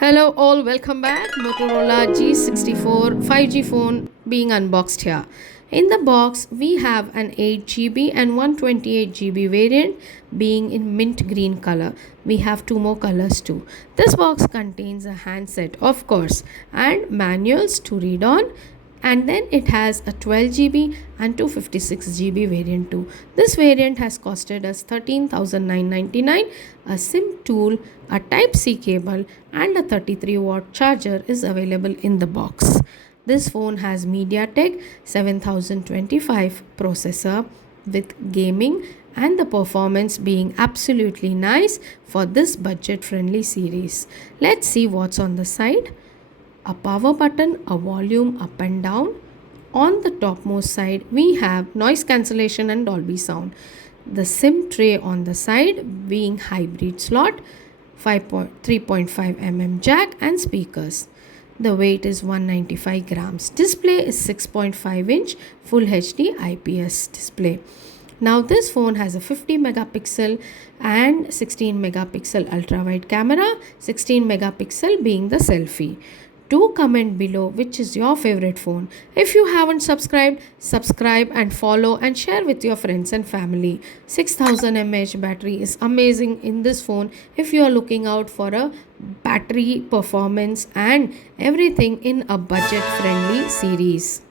Hello all, welcome back. Motorola G64 5G phone being unboxed here. In the box, we have an 8 GB and 128 GB variant being in mint green color. We have two more colors too. This box contains a handset, of course, and manuals to read on, and then it has a 12 GB and 256 GB variant too. This variant has costed us 13,999. A SIM tool, a type C cable, and a 33-watt charger is available in the box. This phone has MediaTek 7025 processor with gaming and the performance being absolutely nice for this budget friendly series. Let's see what's on the side. A power button, a volume up and down. On the topmost side, we have noise cancellation and Dolby sound. The SIM tray on the side being hybrid slot, 3.5 mm jack and speakers. The weight is 195 grams. Display is 6.5-inch Full HD IPS display. Now this phone has a 50 megapixel and 16 megapixel ultra wide camera, 16 megapixel being the selfie. Do comment below which is your favorite phone. If you haven't subscribed, subscribe and follow and share with your friends and family. 6000 mAh battery is amazing in this phone if you are looking out for a battery performance and everything in a budget friendly series.